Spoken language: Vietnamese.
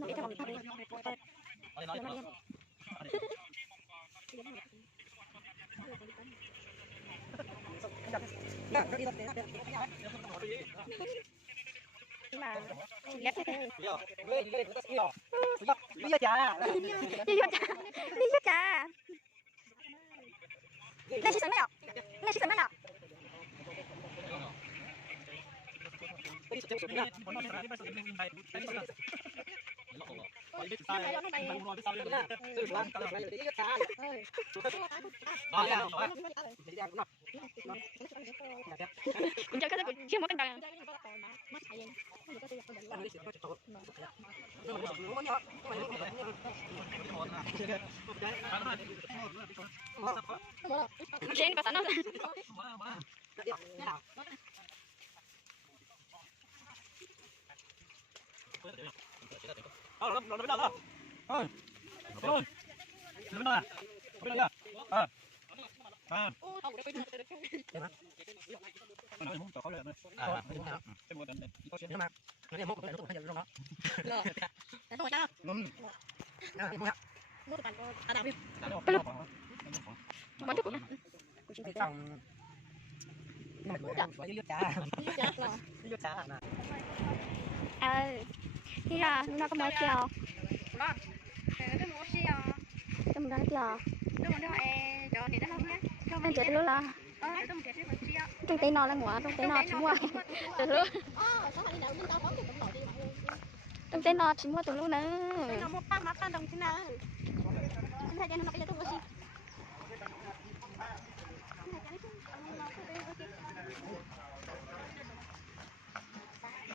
Để cho mình đi. Mà ghép thế. Lý do trà. Lý do trà. Lý do trà. Này chị sẵn nào? Này chị sẵn nào? Cũng cho cái chưa một cân bằng. Trên và sẵn nó. Nó biết đâu rồi. Ơi. Rồi. Nó biết đâu à? Biết đâu à? Nó muốn cho lên. Cái mua tên có chuyện mà. Nó mua cái nó phải trong đó. Rồi. Để tôi cho. Mua cái bàn à đào đi. Bán thức của nó. Xong. Nhưng mà phải dưới trà. Dưới trà nè. Thì là nó có mấy chiều. Đó. Cái mua xí à. Cái mình đang chiều. Cái mình đó cho thì nó không nhá. Em chết luôn là. Cái mình chết thì xí à. Trong tay nó là ngõ, trong tay nó chúng qua. Từ luôn. Trong tay nó chúng qua từ luôn nữa. Nó một băng mắt đồng thế nào. Anh thấy nó bây giờ tôi có xí.